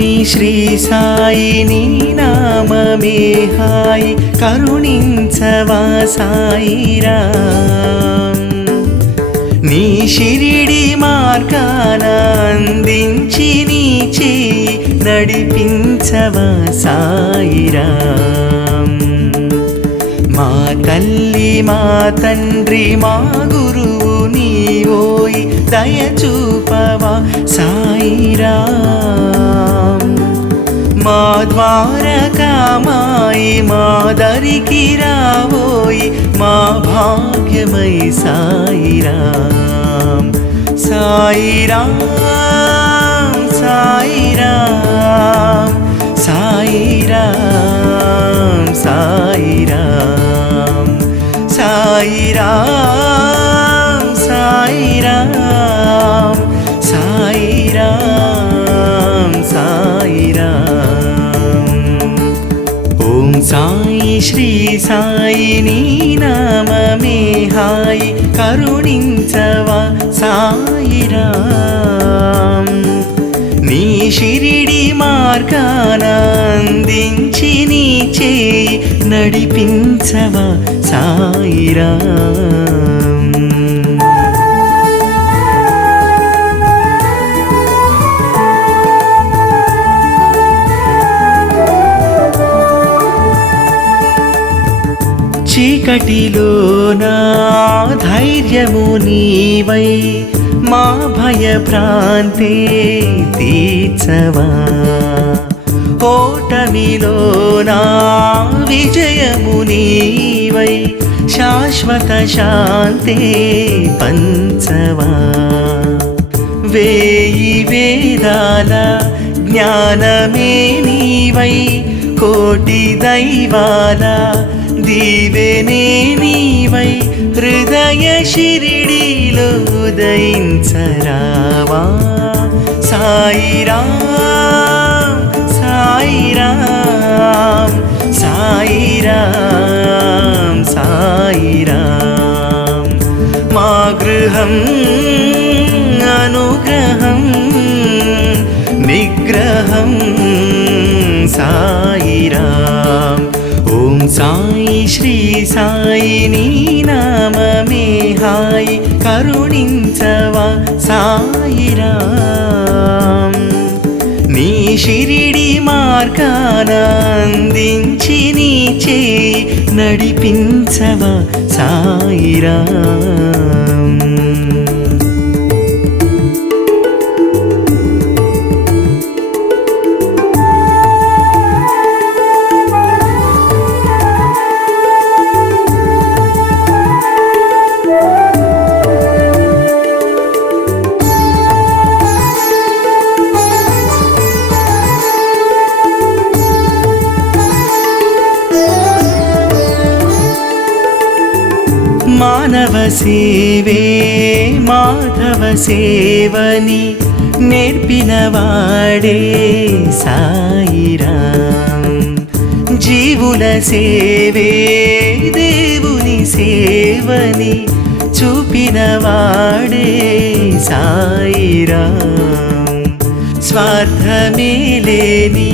సాయి శ్రీ సాయి నీ నామమే హాయి కరుణించవా సాయిరాం. నీ షిరిడి మార్గాన అందించి నీ చేయి నడిపించవా సాయిరాం. మా తల్లి మా తండ్రి మా గురువు నీవోయి దయచూపవా సాయిరాం. మా ద్వారకామాయి మా దరికి రావోయి మా భాగ్యమై సాయిరాం. సాయిరాం సాయిరాం సాయిరాం సాయిరాం సాయిరాం సాయిరాం సాయిరాం సాయిరాం. ఓం సాయి శ్రీ సాయి నీ నామమే హాయి కరుణించవా సాయిరాం. నీ షిరిడి మార్గాన అందించి నీ చేయి నడిపించవా సాయిరాం. చీకటిలో నా ధైర్యము నీవై మా భయ ప్రాంతే తీర్చవా. ఓటమిలో నా విజయము నీవై శాశ్వత శాంతే పంచవా. వేయి వేదాల జ్ఞానమే నీవై కోటి దైవాల దీవెనే నీవై హృదయ షిరిడిలో ఉదయించరావా. సాయిరాం సాయిరాం సాయిరాం సాయిరాం. మా గృహం అనుగ్రహం నిగ్రహం సాయిరాం. ఓం సాయి శ్రీ సాయి నీ నామమే హాయి కరుణించవా సాయిరాం. నీ షిరిడి మార్గాన అందించి నీ చేయి నడిపించవా సాయిరాం. మానవ సేవే మాధవ సేవని నేర్పినవాడే సాయిరాం. జీవుల సేవే దేవుని సేవని చూపినవాడే సాయిరాం. స్వార్థమే లేని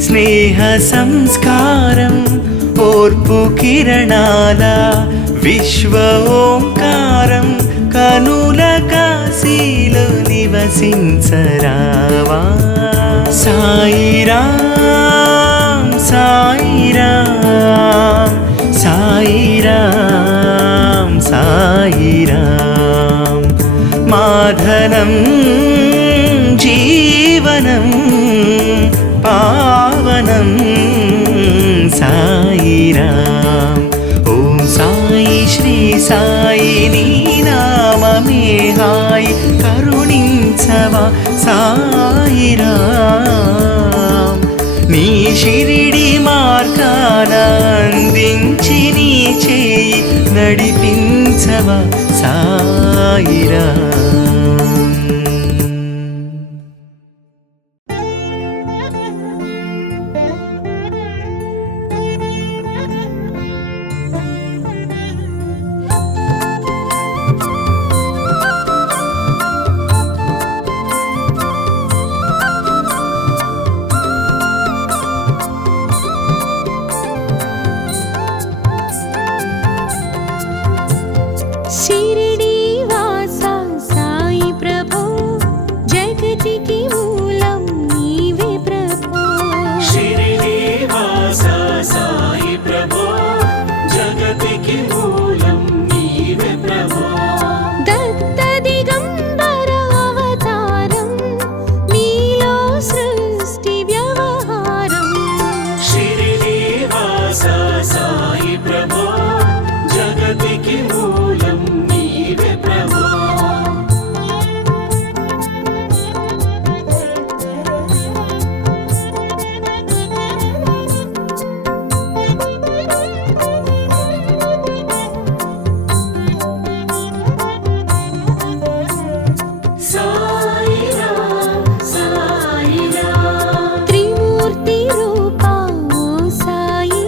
స్నేహ సంస్కారం ఓర్పు కిరణాల విశ్వ ఓంకారం కనుల కాశీలో నివసించరావా. సాయిరాం సాయిరాం సాయిరాం సాయిరాం. మాధనం జీవనం పావనం సాయిరాం. ఓం సాయి శ్రీ సాయి నీ నామమే హాయి కరుణించవా సాయిరాం. నీ షిరిడి మార్గాన అందించి నీ చేయి నడిపించవా సాయిరాం. शिरडी वासा साई प्रभो जगतिकी मूलं नीवे प्रभो शिरडी वासा साई प्रभो जगतिकी मूलं नीवे प्रभो दत्त दिगंबर अवतारं नीलो सृष्टि व्यवहारं शिरडी वासा साई प्रभो जगतिकी मूलं नीवे प्रभो साई राम साई राम त्रिमूर्ति रूपा ओ साई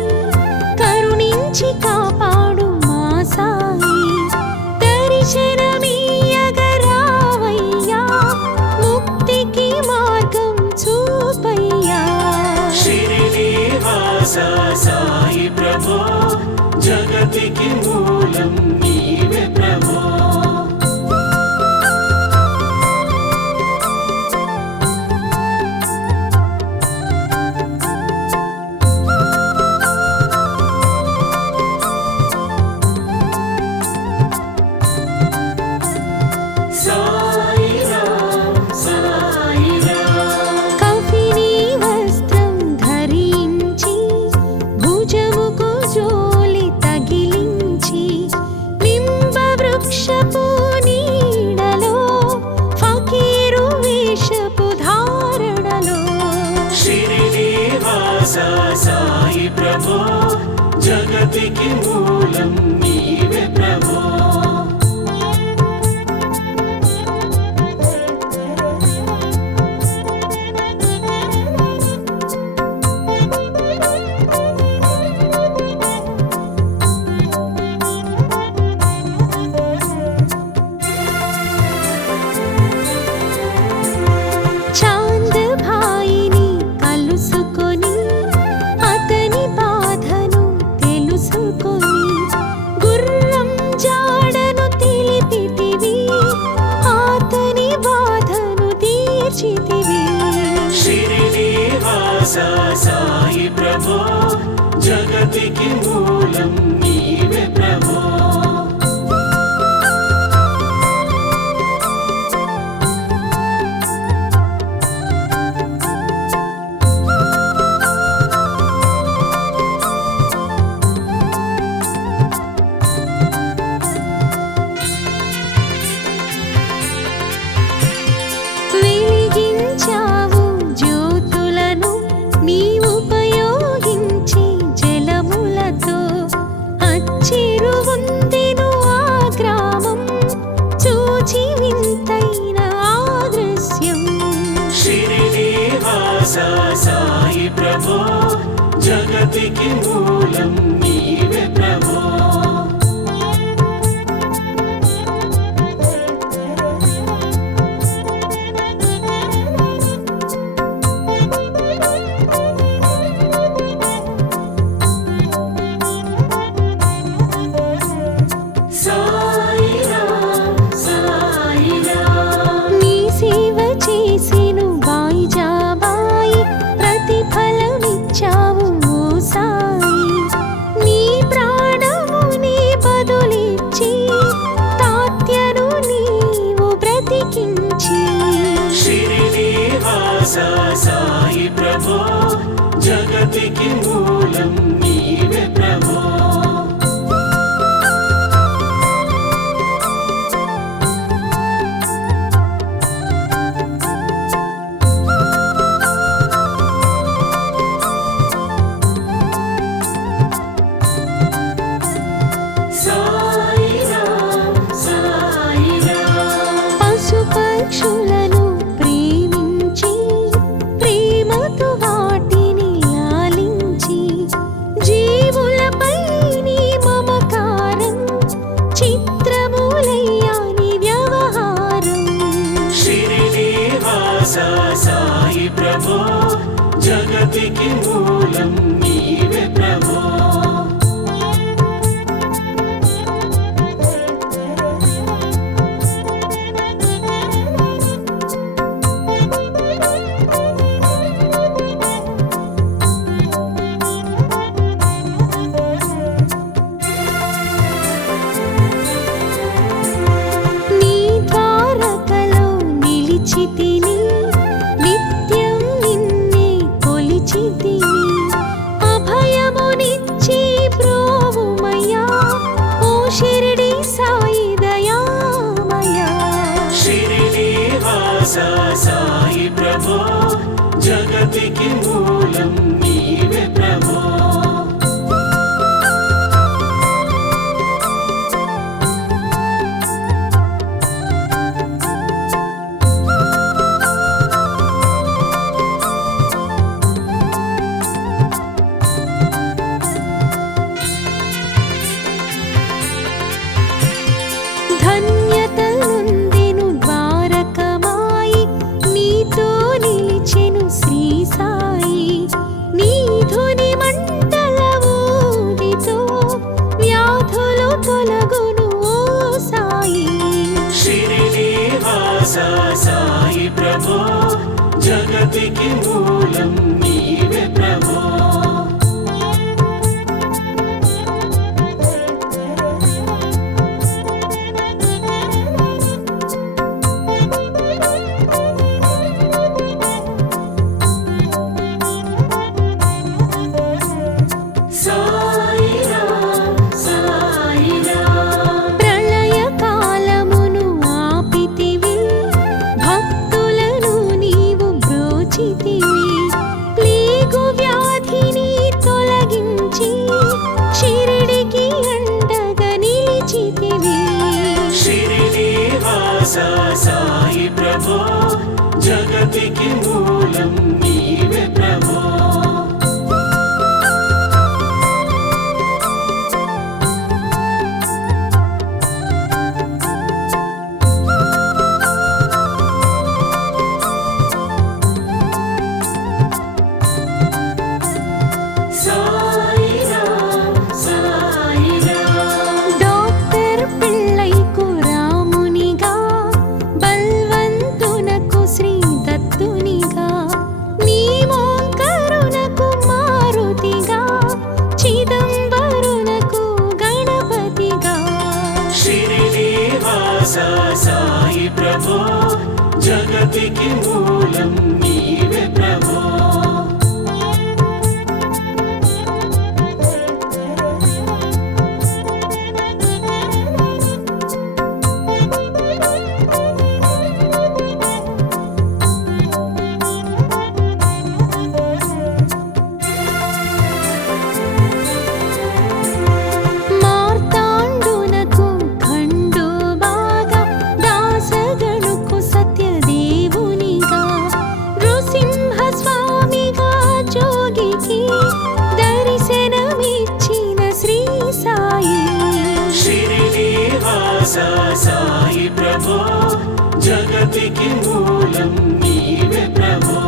करुणिंచి కాపాడు మా సాయి దర్శనమియ్యగరావయ్యా ముక్తికి మార్గం చూపయ్యా शिरडी वासा साई प्रभो जगतिकी मूलं नीवे प्रभो साई राम साई राम కఫినీ వస్త్రం ధరించి భుజముకు జోలి తగిలించి నింబ వృక్షపు నీడలో ఫకీరు వేషపు ధారణలో शिरडी वासा साई प्रभो जगतिकी मूलं नीवे प्रभो చాంద్ భాయిని కలుసుకొని అతని బాధను తెలుసుకొని గుర్రం జాడను తెలిపితివి అతని బాధను తీర్చితివి शिरडी वासा साई प्रभो जगतिकी मूलं नीवे प्रभो వెలిగించావు జ్యోతులను నీ ఉపయోగించి జలములతో అచ్చిరువుందెను ఆ గ్రామం చూచి వింతైన ఆ దృశ్యం शिरडी वासा साई प्रभो जगतिकी मूलं नीवे प्रभो साई राम साई राम నీ సేవ చేసెను బాయిజాబాయి ప్రతిఫలమిచ్చావు ఓ సాయి నీ ప్రాణముని బదులిచ్చి తాత్యను నీవు బ్రతికించి शिरडी वासा साई प्रभो जगतिकी मूलं नीवे प्रभो साई राम साई राम పశుపక్షులను ప్రేమించి ప్రేమతో వాటిని లాలించి జీవులపై నీ మమకారం చిత్రమూలయ్యా నీ వ్యవహారం शिरडी वासा साई प्रभो जगतिकी मूलं नीवे प्रभो జగతికి మూలం నీవే ప్రభో సాయిరాం సాయిరాం ప్రళయ కాలమును ఆపితివి భక్తులను నీవు బ్రోచితివి ప్లేగు వ్యాధిని తొలగించి షిరిడికి అండగా నిలిచితివి షిరిడి వాస సాయి ప్రభో జగతికి మూలం నీవే ప్రభో సాయిరాం సాయిరాం డాక్టర్ పిళ్ళైకు రామునిగా బల్వంతునకు శ్రీ దత్తునిగా నీమోంకరునకు మారుతిగా చిదంబరునకు గణపతిగా షిరిడి వాస సాయి ప్రభో జగతికి మూలం నీవే ప్రభో మార్తాండునకు ఖండోబాగా దాసగణుకు సత్యదేవునిగా నృసింహ స్వామిగా జోగికి దర్శనమిచ్చిన శ్రీ సాయి షిరిడి వాస సాయి ప్రభో జగతికి మూలం నీవే ప్రభో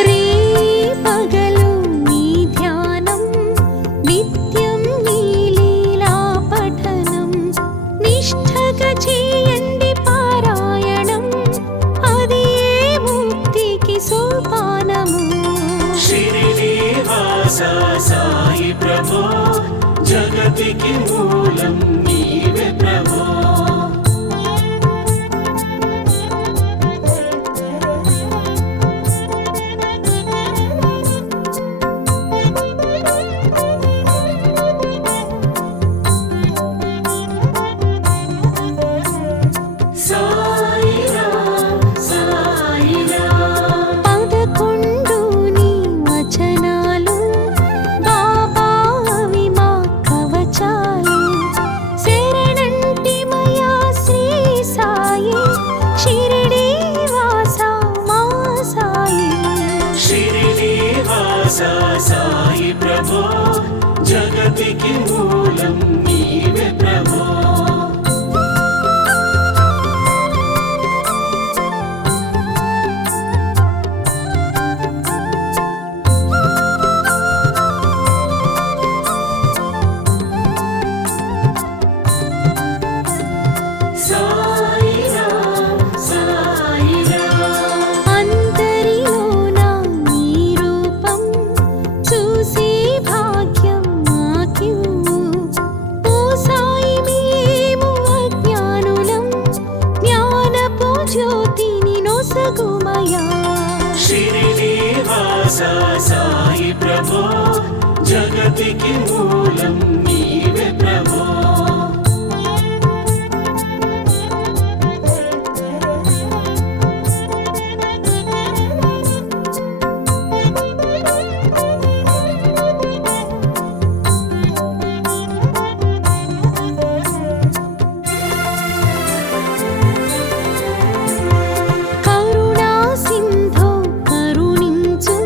రే పగలు నీ ధ్యానం నిత్యం నీ లీలా పఠనం నిష్ఠగా చేయండి పారాయణం అది ఏ ముక్తికి సోపానము షిరిడి వాస సాయి ప్రభో జగతికి మూలం నీవే ప్రభో సాయిరాం సాయిరాం 11 నీ వచనాలు బాబా అవి మా కవచాలు శరణంటిమయా శ్రీ సాయి షిరిడి వాస మా సాయి షిరిడి వాస సాయి ప్రభో జగతికి మూలం నీవే ప్రభో సాయిరాం సాయిరాం అంతరిలోన నీ రూపం చూసి భాగ్యం మాకివ్వు ఓ సాయి మేము అజ్ఞానులం జ్ఞానపు జ్యోతిని నొసగుమయా షిరిడి వాస సాయి ప్రభో జగతికి మూలం నీవే ప్రభో కరుణా సింధో కరుణించు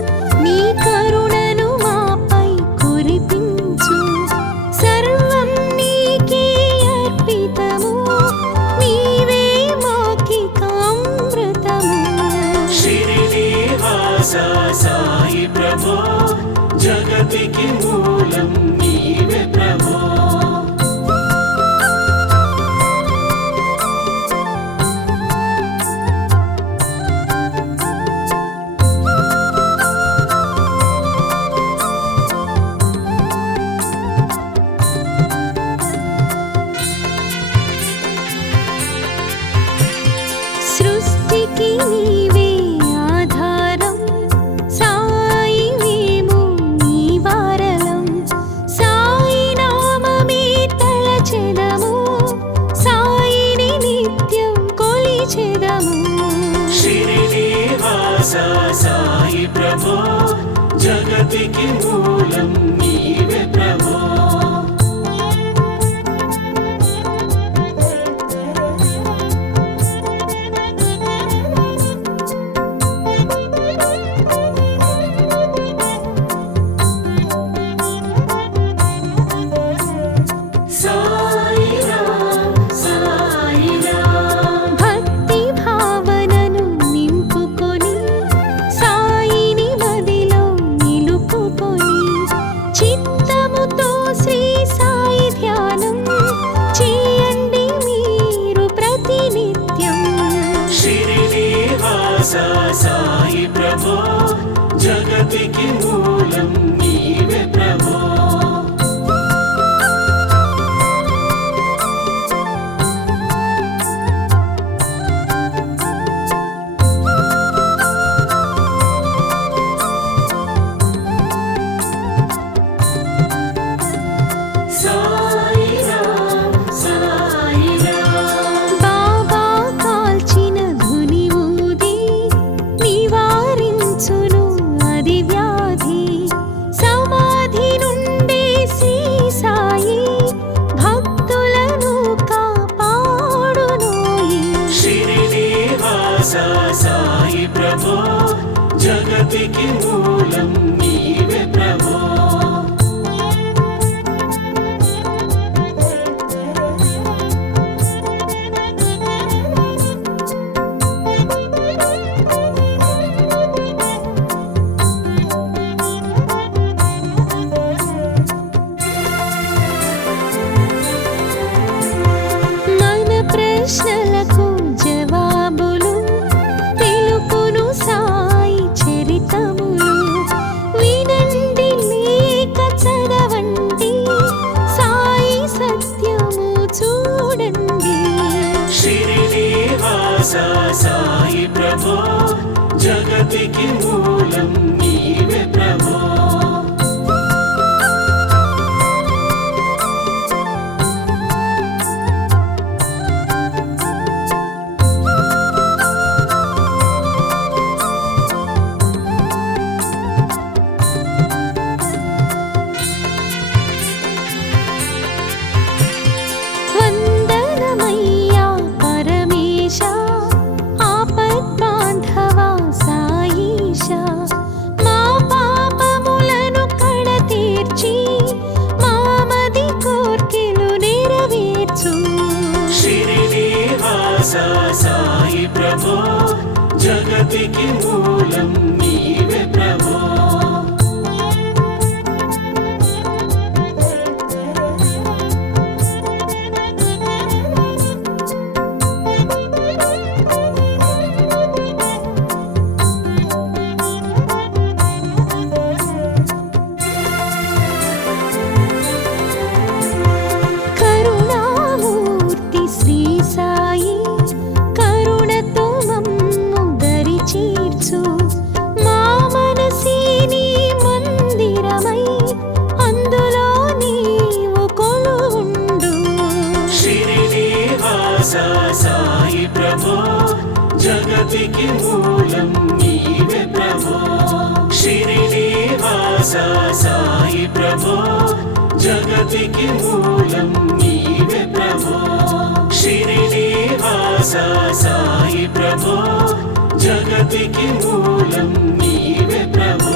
నీ కరుణను మాపై కురిపించు జగతికి మూలం నీవే ప్రభో సృష్టికి నీవే ఆధారం సాయి మేము నీ వారలం సాయి నామమే తలచెదము సాయిని నిత్యం కొలిచెదము షిరిడి వాస సాయి ప్రభో జగతికి మూలం నీవే ప్రభో సాయిరాం సాయిరాం భక్తి భావనను నింపుకొని సాయిని మదిలో నిలుపుకొని చిత్తముతో శ్రీ సాయి ధ్యానం చేయండి మీరు ప్రతినిత్యం షిరిడి వాస సాయి ప్రభో జగతికి మూలం నీవే ప్రభో సాయిరాం సాయిరాం బాబా కాల్చిన ధుని ఊది నివారించును అది వ్యాధి సమాధి నుండి శ్రీ సాయి భక్తులను కాపాడునోయి షిరిడి వాస సాయి ప్రభో జగతికి మూలం నీవే ప్రభో మన ప్రశ్నలకు జవాబులు తెలుపును సాయి చరితములు వినండి లేక చదవండి సాయి సత్యము చూడండి షిరిడి వాస సాయి ప్రభో జగతికి మూలం నీవే ప్రభో వందనమయ్యా పరమేశ ఆపద్బాంధవా సాయీశ మా పాపములను కడతీర్చి మామది కోర్కెలు నెరవేర్చు షిరిడి వాస సాయి ప్రభో జగతికి మూలం నీవే ప్రభో కరుణామూర్తి శ్రీ సాయి కరుణతో మమ్ము దరి చేర్చు మా మనసిని మందిరమై అందులో నీవు కొలువుండు షిరిడి వాస సాయి ప్రభో జగతికి మూలం నీవే ప్రభో షిరిడి వాస సాయి ప్రభో జగతికి మూలం నీవే ప్రభో షిరిడి వాస సాయి ప్రభో జగతికి మూలం నీవే ప్రభో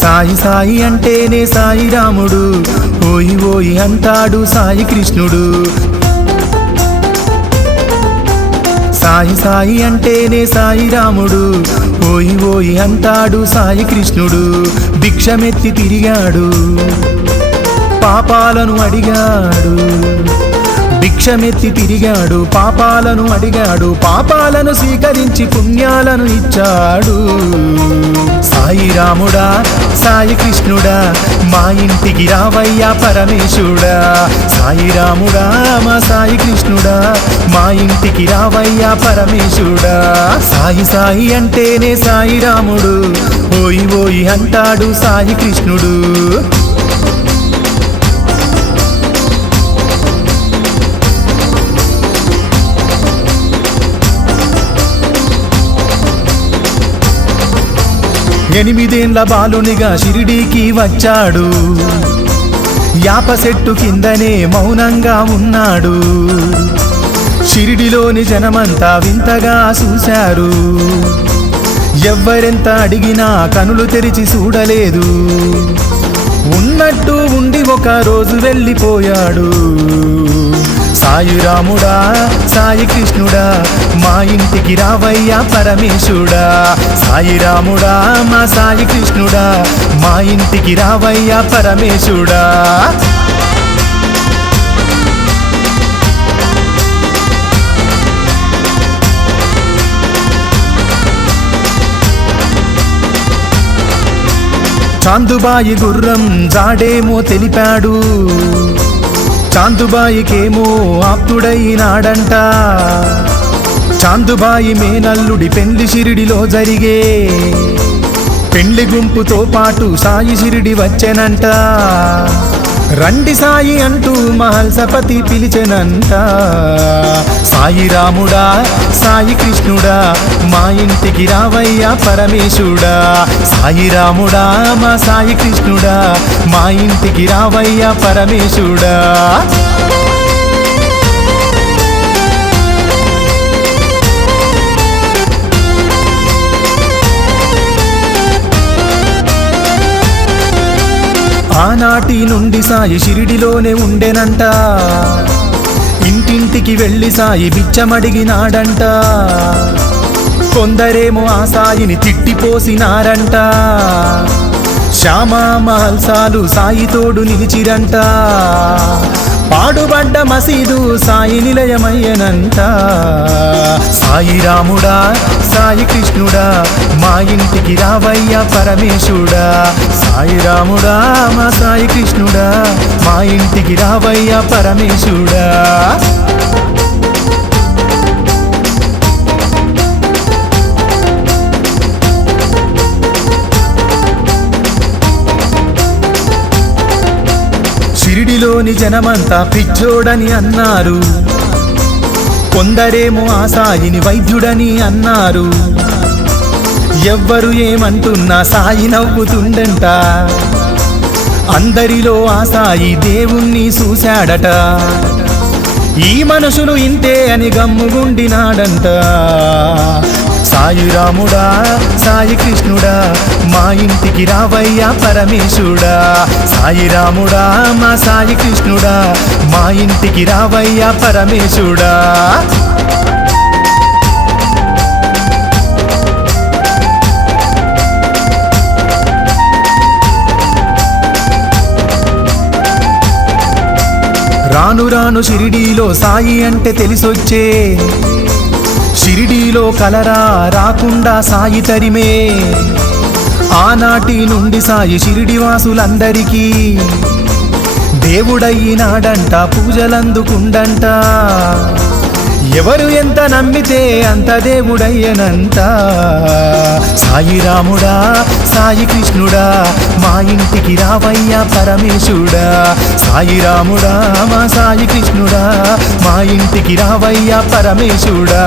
సా సాయి సాయి అంటేనే సాయి రాముడు, ఓయి ఓయి అంటాడు సాయి కృష్ణుడు. సాయి సాయి అంటేనే సాయి రాముడు, ఓయి ఓయి అంటాడు సాయి కృష్ణుడు. భిక్షమెత్తి తిరిగాడు, పాపాలను అడిగాడు. భిక్షమెత్తి తిరిగాడు, పాపాలను అడిగాడు. పాపాలను స్వీకరించి పుణ్యాలను ఇచ్చాడు. సాయి రాముడా సాయి కృష్ణుడా మా ఇంటికి రావయ్యా పరమేశుడా. సాయి రాముడా మా సాయి కృష్ణుడా మా ఇంటికి రావయ్యా పరమేశుడా. సాయి సాయి అంటేనే సాయి రాముడు, ఓయి ఓయి అంటాడు సాయి కృష్ణుడు. ఎనిమిదేండ్ల బాలునిగా షిరిడీకి వచ్చాడు. యాప చెట్టు కిందనే మౌనంగా ఉన్నాడు. షిరిడిలోని జనమంతా వింతగా చూశారు. ఎవ్వరెంత అడిగినా కనులు తెరిచి చూడలేదు. ఉన్నట్టు ఉండి ఒక రోజు వెళ్ళిపోయాడు. సాయి రాముడా సాయి కృష్ణుడా మా ఇంటికి రావయ్యా పరమేశుడా. సాయి రాముడా మా సాయి కృష్ణుడా మా ఇంటికి రావయ్యా పరమేశుడా. చాందుబాయి గుర్రం జాడేమో తెలిపాడు. చాందుబాయికేమో ఆప్తుడైనాడంట. చాందుబాయి మేనల్లుడి పెళ్లి షిరిడిలో జరిగే. పెళ్లి గుంపుతో పాటు సాయి షిరిడి వచ్చెనంట. రండి సాయి అంటూ మహల్సపతి పిలిచెనంట. సాయి రాముడా సాయి కృష్ణుడా మా ఇంటికి రావయ్యా పరమేశుడా. సాయి రాముడా మా సాయి కృష్ణుడా మా ఇంటికి రావయ్యా పరమేశుడా. ఆనాటి నుండి సాయి షిరిడిలోనే ఉండెనంట. ఇంటింటికి వెళ్ళి సాయి బిచ్చమడిగినాడంట. కొందరేమో ఆ సాయిని తిట్టిపోసినారంట. శ్యామా మహల్సాలు సాయి తోడు నిలిచిరంట. పాడుబడ్డ మసీదు సాయి నిలయమయ్యనంట. సాయి రాముడా సాయి కృష్ణుడా మా ఇంటికి రావయ్యా పరమేశుడా. సాయి రాముడా మా సాయి కృష్ణుడా మా ఇంటికి రావయ్యా పరమేశుడా. షిరిడిలోని జనమంతా పిచ్చోడని అన్నారు. కొందరేమో ఆ సాయిని వైద్యుడని అన్నారు. ఎవ్వరు ఏమంటున్నా సాయి నవ్వుతుండంట. అందరిలో ఆ సాయి దేవుణ్ణి చూశాడట. ఈ మనుషులు ఇంతే అని గమ్ముగుండినాడంట. సాయి రాముడా సాయి కృష్ణుడా మా ఇంటికి రావయ్యా పరమేశుడా. సాయి రాముడా మా సాయి కృష్ణుడా మా ఇంటికి రావయ్యా పరమేశుడా. రాను రాను షిరిడీలో సాయి అంటే తెలిసొచ్చే. షిరిడీలో కలరా రాకుండా సాయి తరిమే. ఆనాటి నుండి సాయి షిరిడివాసులందరికీ దేవుడయ్యినాడంట. పూజలందుకుండంట. ఎవరు ఎంత నమ్మితే అంత దేవుడయ్యనంట. సాయి రాముడా సాయి కృష్ణుడా మా ఇంటికి రావయ్యా పరమేశుడా. సాయి రాముడా మా సాయి కృష్ణుడా మా ఇంటికి రావయ్యా పరమేశుడా.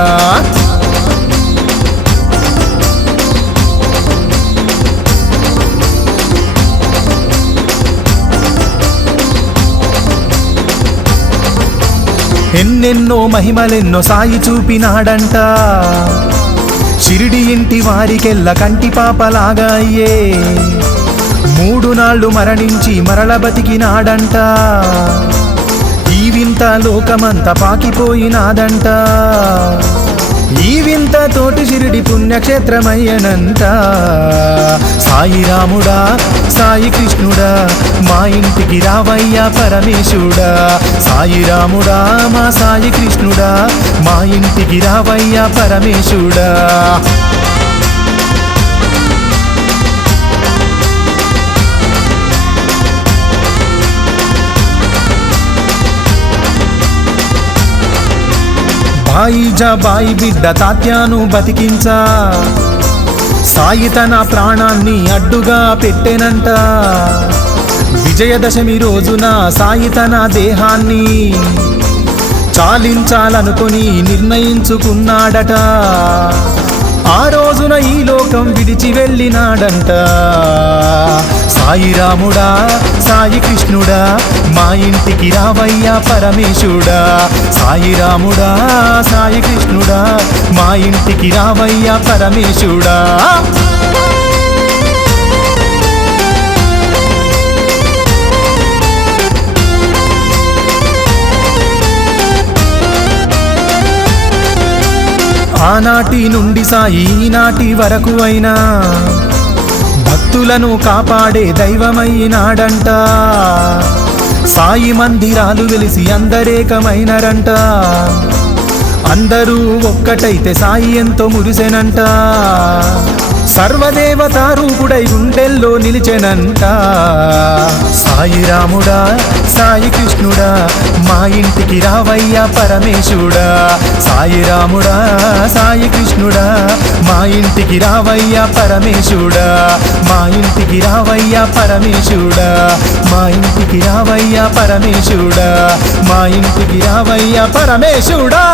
ఎన్నెన్నో మహిమలెన్నో సాయి చూపినాడంట. షిరిడి ఇంటి వారికెల్ల కంటి పాపలాగా అయ్యే. 3 నాళ్ళు మరణించి మరల బతికినాడంట. ఈ వింత లోకమంతా పాకిపోయినాదంట. ఈ వింత తోటి షిరిడి పుణ్యక్షేత్రమయ్యనంట. సాయి రాముడా సాయి కృష్ణుడా మా ఇంటికి రావయ్యా పరమేశుడా. సాయి రాముడా మా సాయి కృష్ణుడా మా ఇంటికి రావయ్యా పరమేశుడా. బాయి బిడ్డ తాత్యాను బతికించా. సాయి తన ప్రాణాన్ని అడ్డుగా పెట్టెనంట. విజయదశమి రోజున సాయి తన దేహాన్ని చాలించాలనుకొని నిర్ణయించుకున్నాడట. ఆ రోజున ఈ లోకం విడిచి వెళ్ళినాడంట. సాయి రాముడా సాయి కృష్ణుడా మా ఇంటికి రావయ్యా పరమేశుడా. సాయి రాముడా సాయి కృష్ణుడా మా ఇంటికి రావయ్యా పరమేశుడా. ఆనాటి నుండి సాయి ఈనాటి వరకు అయినా భక్తులను కాపాడే దైవమైనాడంట. సాయి మందిరాలు వెలిసి అందరేకమైనరంట. అందరూ ఒక్కటైతే సాయి ఎంతో మురిసెనంట. సర్వదేవతారూపుడై గుండెల్లో నిలిచెనంట. సాయి రాముడా సాయి కృష్ణుడా మా ఇంటికి రావయ్యా పరమేశుడా. సాయి రాముడా సాయి కృష్ణుడా మా ఇంటికి రావయ్యా పరమేశుడా. మా ఇంటికి రావయ్యా పరమేశుడా. మా ఇంటికి రావయ్యా పరమేశుడా. మా ఇంటికి రావయ్యా పరమేశుడా.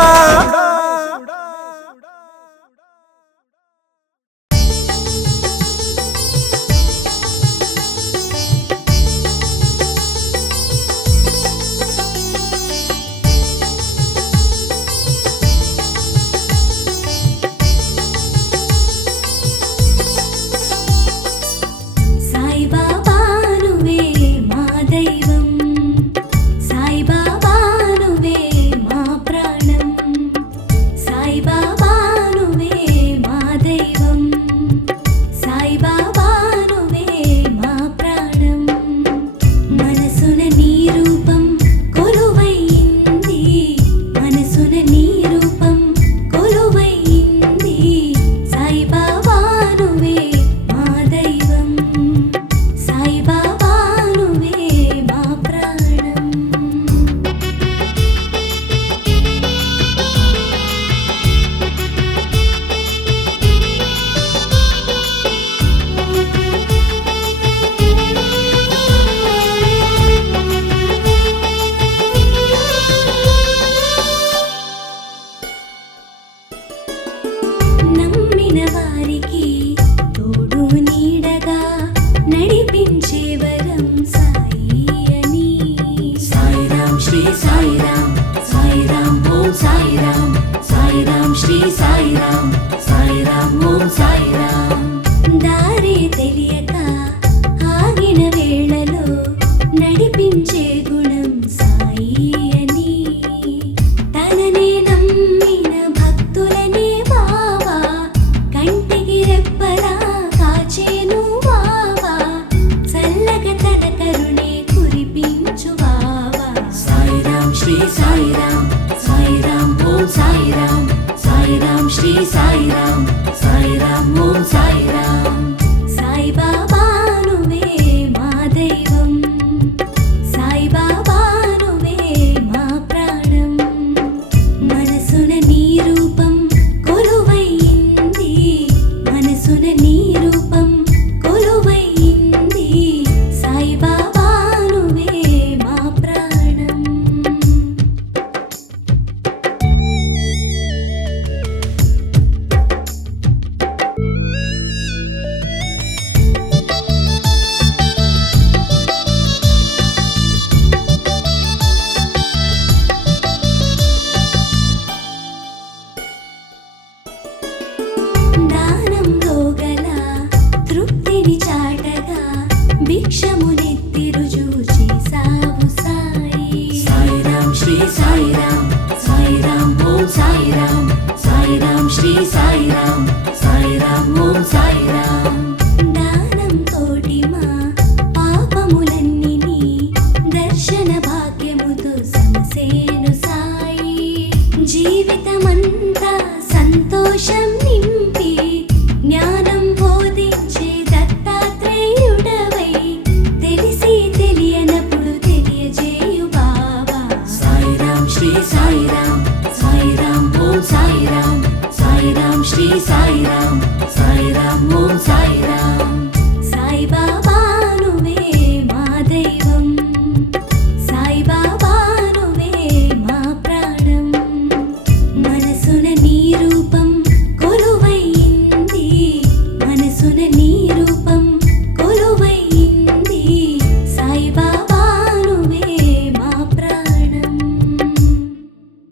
Sai Ram, Om Sai Ram. Sairam Sairam ఓం సాయిరామ్ సాయిరామ్ శ్రీ సాయిరామ్ సాయిరామ్ ఓం సాయిరామ్ జ్ఞానం తోటి మా పాపములన్నీ దర్శన భాగ్యముతో సమసేను సాయి జీవితమంతా సంతోషం నింపి జ్ఞానం బోధించే దత్తాత్రేయుడవై తెలిసి తెలియనప్పుడు తెలియజేయు బాబా సాయిరామ్ శ్రీ సాయిరామ్